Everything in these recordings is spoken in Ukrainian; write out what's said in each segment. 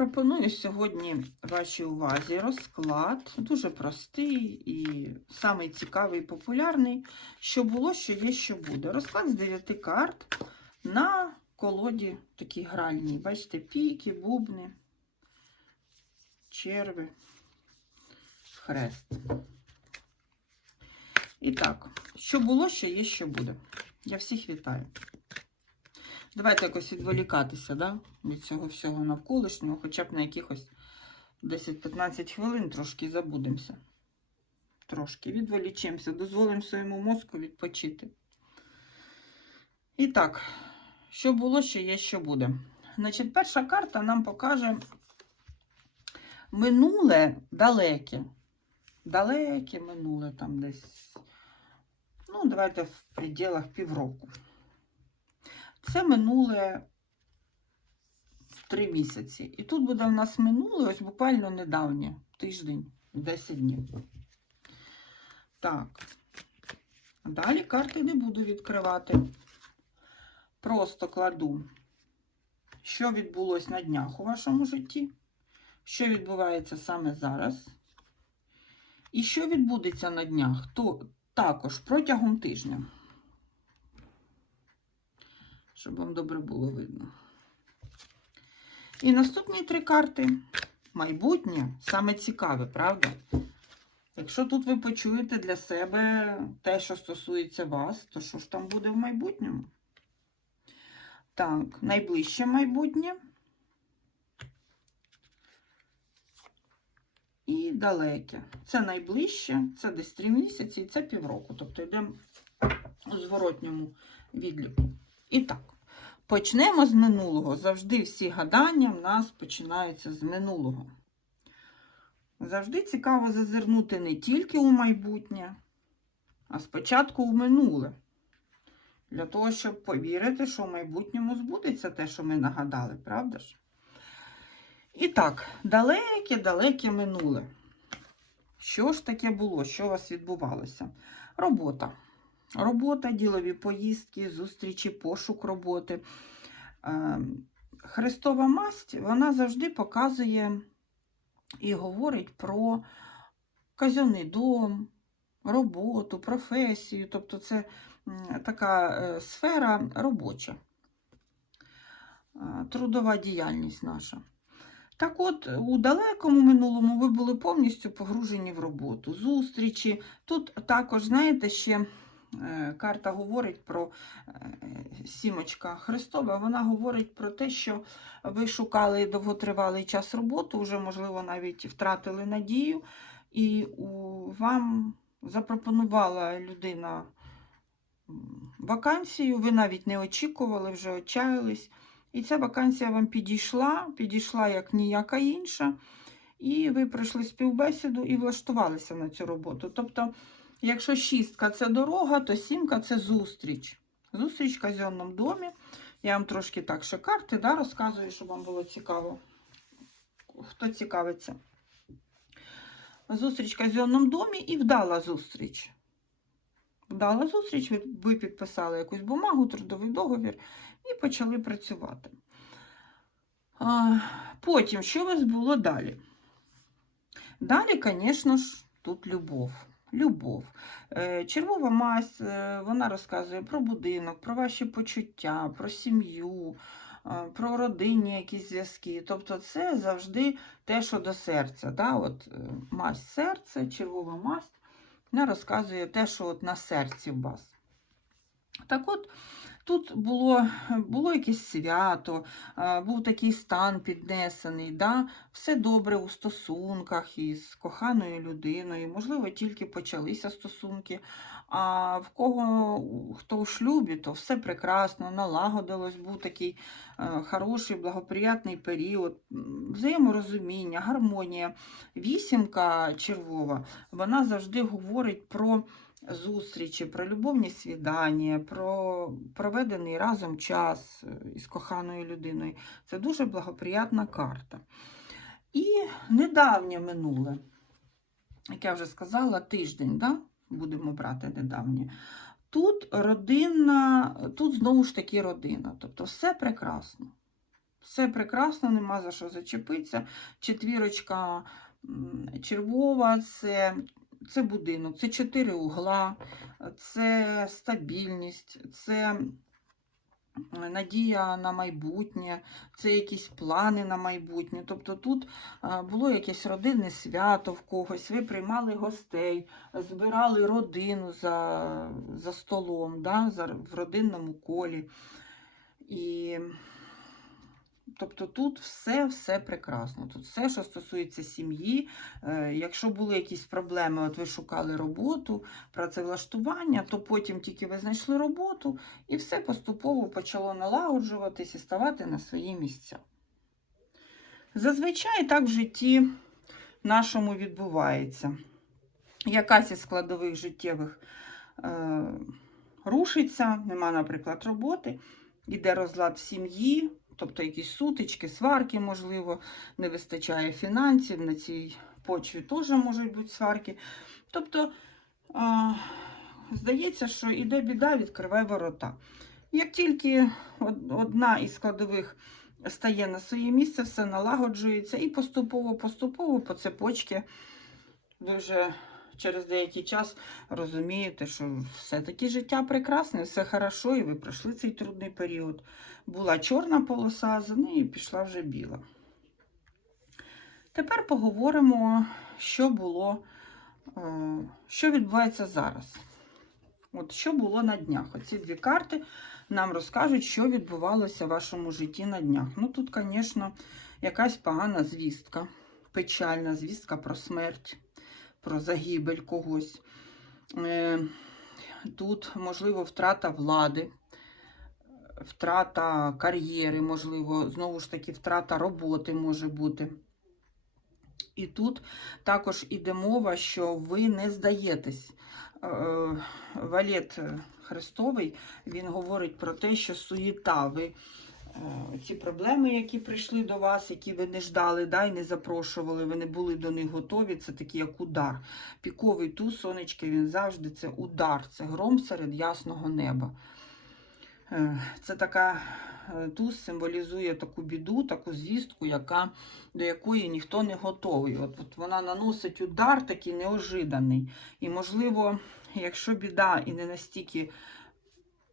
Пропоную сьогодні вашій увазі розклад, дуже простий і самий цікавий популярний. Що було, що є, що буде. Розклад з 9 карт на колоді такій гральній. Бачите, піки, бубни, черви, хрест. І так, що було, що є, що буде. Я всіх вітаю. Давайте якось відволікатися да? від цього всього навколишнього, хоча б на якихось 10-15 хвилин трошки забудемося. Трошки відволічемося, дозволимо своєму мозку відпочити. І так, що було, що є, що буде. Значить, перша карта нам покаже минуле далеке. Далеке минуле там десь. Ну, давайте в пределах півроку. Це минуле три місяці. І тут буде в нас минуле, ось буквально недавнє, тиждень, 10 днів. Так. Далі карти не буду відкривати. Просто кладу, що відбулося на днях у вашому житті, що відбувається саме зараз. І що відбудеться на днях, то також протягом тижня щоб вам добре було видно. І наступні три карти майбутнє саме цікаве, правда? Якщо тут ви почуєте для себе те, що стосується вас, то що ж там буде в майбутньому? Так, найближче майбутнє. І далеке. Це найближче, це десь 3 місяці і це півроку. Тобто йдемо у зворотньому відліку. І так, почнемо з минулого. Завжди всі гадання в нас починаються з минулого. Завжди цікаво зазирнути не тільки у майбутнє, а спочатку в минуле. Для того, щоб повірити, що в майбутньому збудеться те, що ми нагадали, правда ж? І так, далеке-далеке минуле. Що ж таке було? Що у вас відбувалося? Робота. Робота, ділові поїздки, зустрічі, пошук роботи. Христова масть, вона завжди показує і говорить про казенний дом, роботу, професію. Тобто це така е, сфера робоча, трудова діяльність наша. Так от, у далекому минулому ви були повністю погружені в роботу, зустрічі. Тут також, знаєте, ще Е, карта говорить про е, сімочка Христова, вона говорить про те, що ви шукали довготривалий час роботу, вже, можливо, навіть втратили надію, і вам запропонувала людина вакансію, ви навіть не очікували, вже отчаялись. І ця вакансія вам підійшла, підійшла як ніяка інша, і ви пройшли співбесіду і влаштувалися на цю роботу. Тобто, Якщо шістка це дорога, то сімка це зустріч. Зустріч в казенному домі. Я вам трошки так ще карти да, розказую, щоб вам було цікаво. Хто цікавиться? Зустріч в казенному домі і вдала зустріч. Вдала зустріч, ви підписали якусь бумагу, трудовий договір і почали працювати. Потім, що у вас було далі? Далі, звісно ж, тут любов любов. Е, червова мазь, е, вона розказує про будинок, про ваші почуття, про сім'ю, е, про родинні якісь зв'язки. Тобто це завжди те, що до серця. Да? От Мазь серце, червова мазь, вона розказує те, що от на серці у вас. Так от, Тут було було якесь свято, був такий стан піднесений, да? все добре у стосунках із коханою людиною. Можливо, тільки почалися стосунки. А в кого хто у шлюбі, то все прекрасно, налагодилось, був такий хороший, благоприятний період, взаєморозуміння, гармонія. Вісімка червова, вона завжди говорить про зустрічі, про любовні свідання, про проведений разом час е, із коханою людиною. Це дуже благоприятна карта. І недавнє минуле, як я вже сказала, тиждень, да? будемо брати недавнє. Тут родина, тут знову ж таки родина, тобто все прекрасно. Все прекрасно, нема за що зачепитися. Четвірочка червова, це, це будинок, це чотири угла, це стабільність, це надія на майбутнє, це якісь плани на майбутнє. Тобто тут було якесь родинне свято в когось, ви приймали гостей, збирали родину за, за столом, да, в родинному колі. І Тобто тут все все прекрасно. Тут все, що стосується сім'ї. Е, Якщо були якісь проблеми, от ви шукали роботу, працевлаштування, то потім тільки ви знайшли роботу, і все поступово почало налагоджуватись і ставати на свої місця. Зазвичай так в житті нашому відбувається. Якась із складових життєвих е, рушиться, нема, наприклад, роботи, іде розлад в сім'ї, тобто якісь сутички, сварки, можливо, не вистачає фінансів, на цій почві теж можуть бути сварки. Тобто, а, здається, що іде біда, відкривай ворота. Як тільки одна із складових стає на своє місце, все налагоджується і поступово-поступово по цепочці вже через деякий час розумієте, що все-таки життя прекрасне, все хорошо, і ви пройшли цей трудний період. Була чорна полоса, за нею пішла вже біла. Тепер поговоримо, що було, е, що відбувається зараз. От що було на днях? Оці дві карти нам розкажуть, що відбувалося в вашому житті на днях. Ну тут, звісно, якась погана звістка, печальна звістка про смерть, про загибель когось. Е, Тут, можливо, втрата влади, втрата кар'єри, можливо, знову ж таки, втрата роботи може бути. І тут також іде мова, що ви не здаєтесь. Е, Валет Христовий він говорить про те, що суєта, ви ці проблеми, які прийшли до вас, які ви не ждали, да, і не запрошували, ви не були до них готові, це такий як удар. Піковий туз, сонечки, він завжди це удар, це гром серед ясного неба. Е, Це така е, туз символізує таку біду, таку звістку, яка, до якої ніхто не готовий. От, от вона наносить удар такий неожиданий. І, можливо, якщо біда і не настільки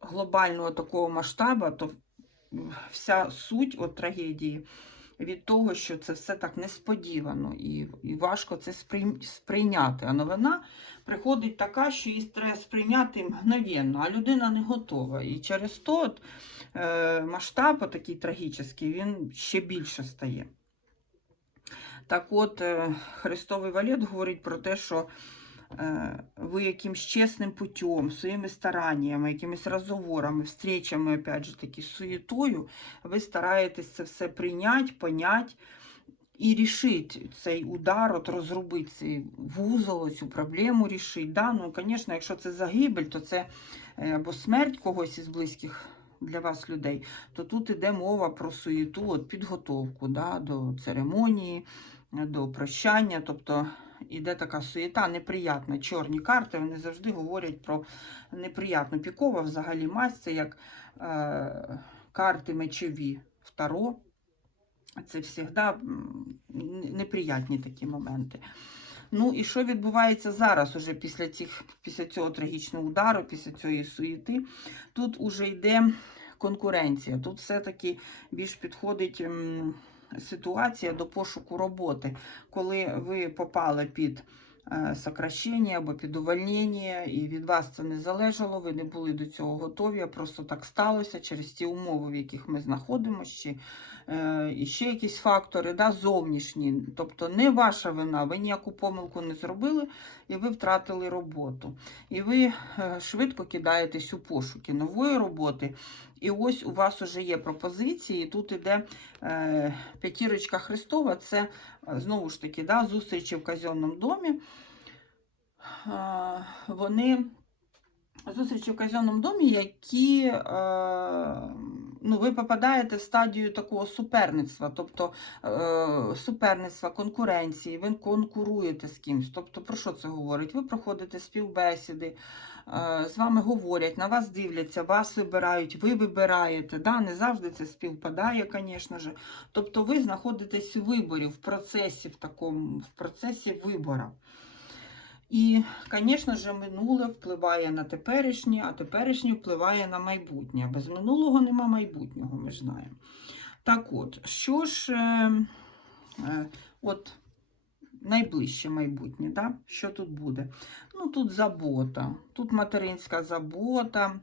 глобального такого масштабу, то вся суть от трагедії від того, що це все так несподівано і, і важко це сприйняти. А новина приходить така, що її треба сприйняти мгновенно, а людина не готова. І через то от, е, масштаб такий трагічний, він ще більше стає. Так от, е, Христовий Валет говорить про те, що е, ви якимсь чесним путем, своїми стараннями, якимись розговорами, встречами, опять же таки, суєтою, ви стараєтесь це все прийняти, понять і рішити цей удар, от розрубити цей вузол, цю проблему рішити. Да? Ну, звісно, якщо це загибель, то це е, або смерть когось із близьких для вас людей, то тут іде мова про суєту, от підготовку да, до церемонії, до прощання. Тобто іде така суєта неприятна. Чорні карти вони завжди говорять про неприятну. Пікова взагалі мазь, це як е, карти мечові в Таро. Це завжди неприятні такі моменти. Ну і що відбувається зараз, уже після, цих, після цього трагічного удару, після цієї суєти? Тут уже йде конкуренція. Тут все-таки більш підходить ситуація до пошуку роботи, коли ви попали під е, сокращення або під увольнення, і від вас це не залежало, ви не були до цього готові, а просто так сталося через ті умови, в яких ми знаходимося, і ще якісь фактори да, зовнішні. Тобто не ваша вина, ви ніяку помилку не зробили, і ви втратили роботу. І ви е, швидко кидаєтесь у пошуки нової роботи. І ось у вас вже є пропозиції. Тут іде е, п'ятірочка Христова, це е, знову ж таки да, зустрічі в казенному домі. Е, вони зустрічі в казенному домі, які е, ну, ви попадаєте в стадію такого суперництва, тобто е, суперництва, конкуренції, ви конкуруєте з кимось. Тобто, про що це говорить? Ви проходите співбесіди, е, з вами говорять, на вас дивляться, вас вибирають, ви вибираєте. Да? Не завжди це співпадає, звісно ж. Тобто ви знаходитесь у виборі, в процесі, в такому, в процесі вибору. І, звісно ж, минуле впливає на теперішнє, а теперішнє впливає на майбутнє. Без минулого нема майбутнього, ми знаємо. Так от, що ж, е, е, от найближче майбутнє, да? що тут буде? Ну, тут забота, тут материнська забота,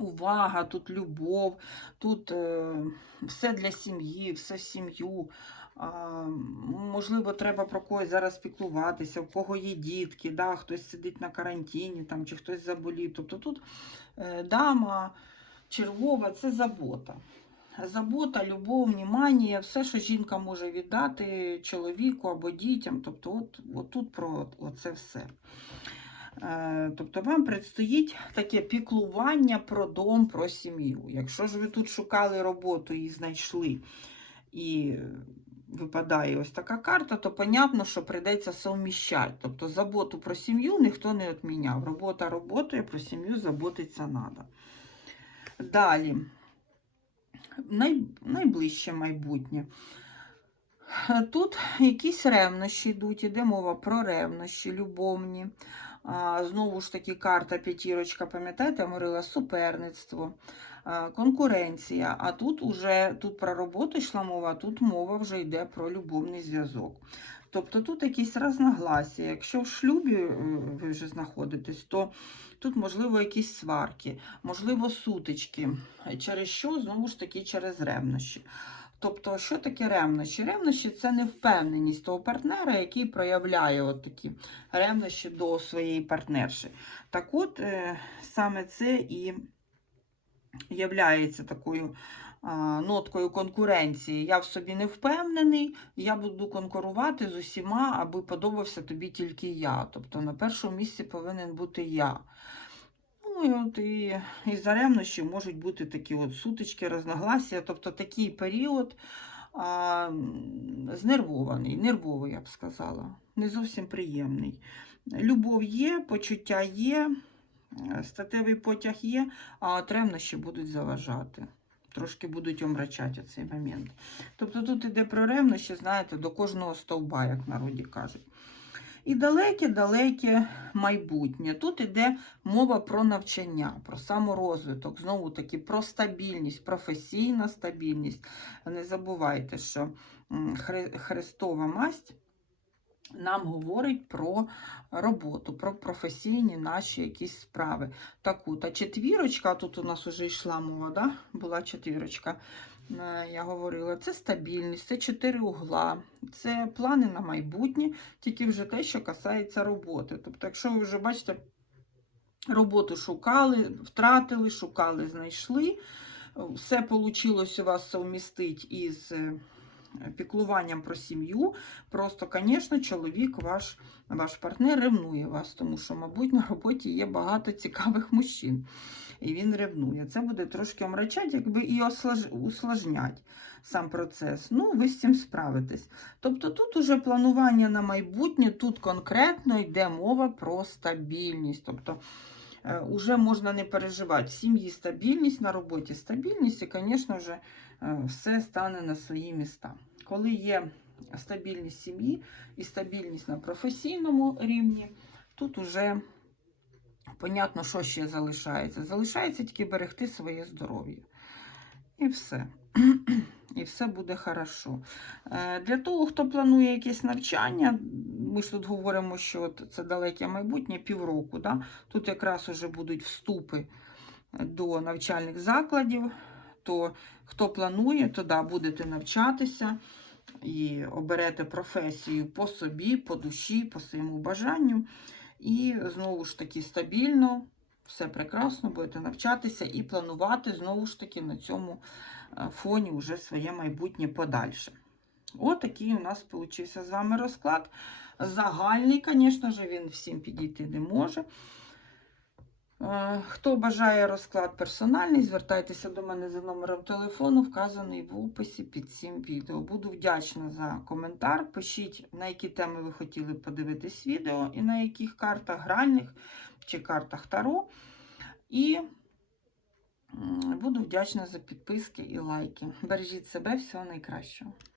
увага, тут любов, тут е, все для сім'ї, все сім'ю. Можливо, треба про когось зараз піклуватися, в кого є дітки, да, хтось сидить на карантині там, чи хтось заболів. Тобто тут е, дама червова це забота. Забота, любов, внімання, все, що жінка може віддати чоловіку або дітям. Тобто, от, от тут про це все. Е, Тобто вам предстоїть таке піклування про дом, про сім'ю. Якщо ж ви тут шукали роботу і знайшли, і випадає ось така карта, то понятно, що прийдеться совміщати. Тобто заботу про сім'ю ніхто не відміняв. Робота роботою, про сім'ю заботиться треба. Далі, най, найближче майбутнє. Тут якісь ревнощі йдуть, іде мова про ревнощі, любовні. Знову ж таки, карта п'ятірочка, пам'ятаєте, говорила суперництво, конкуренція. А тут уже тут про роботу йшла мова, а тут мова вже йде про любовний зв'язок. Тобто тут якісь розногласія. Якщо в шлюбі е, ви вже знаходитесь, то тут, можливо, якісь сварки, можливо, сутички. Через що, знову ж таки, через ревнощі. Тобто, що таке ревнощі? Ревнощі це невпевненість того партнера, який проявляє от такі ревнощі до своєї партнерші. Так от, е, саме це і являється такою ноткою конкуренції. Я в собі не впевнений, я буду конкурувати з усіма, аби подобався тобі тільки я. Тобто на першому місці повинен бути я. Ну, і от і, і за ревнощі можуть бути такі от сутички, розногласія, тобто такий період а, знервований, нервовий, я б сказала, не зовсім приємний. Любов є, почуття є, статевий потяг є, а от ревнощі будуть заважати. Трошки будуть омрачати цей момент. Тобто тут іде про ревнощі, знаєте, до кожного стовба, як народі кажуть. І далеке-далеке майбутнє. Тут іде мова про навчання, про саморозвиток, знову таки про стабільність, професійна стабільність. Не забувайте, що Христова масть нам говорить про роботу, про професійні наші якісь справи. Таку та четвірочка, тут у нас вже йшла мова, да? була четвірочка. Е, Я говорила, це стабільність, це чотири угла, це плани на майбутнє, тільки вже те, що касається роботи. Тобто, якщо ви вже бачите, роботу шукали, втратили, шукали, знайшли, все вийшло у вас совмістити із піклуванням про сім'ю. Просто, звісно, чоловік, ваш, ваш партнер ревнує вас, тому що, мабуть, на роботі є багато цікавих мужчин. І він ревнує. Це буде трошки омрачати, якби і ослаж... усложнять сам процес. Ну, ви з цим справитесь. Тобто тут уже планування на майбутнє, тут конкретно йде мова про стабільність. Тобто е, уже можна не переживати. В сім'ї стабільність, на роботі стабільність, і, звісно вже е, все стане на свої міста. Коли є стабільність сім'ї і стабільність на професійному рівні, тут уже понятно, що ще залишається. Залишається тільки берегти своє здоров'я. І все. І все буде хорошо. Е, Для того, хто планує якесь навчання, ми ж тут говоримо, що це далеке майбутнє, півроку. Да? Тут якраз уже будуть вступи до навчальних закладів. То хто планує, то да, будете навчатися і оберете професію по собі, по душі, по своєму бажанню. І знову ж таки стабільно, все прекрасно, будете навчатися і планувати знову ж таки на цьому фоні вже своє майбутнє подальше. Отакий у нас получився з вами розклад. Загальний, звісно ж, він всім підійти не може. Е, Хто бажає розклад персональний, звертайтеся до мене за номером телефону, вказаний в описі під цим відео. Буду вдячна за коментар. Пишіть, на які теми ви хотіли подивитись відео і на яких картах гральних чи картах Таро. І буду вдячна за підписки і лайки. Бережіть себе, всього найкращого.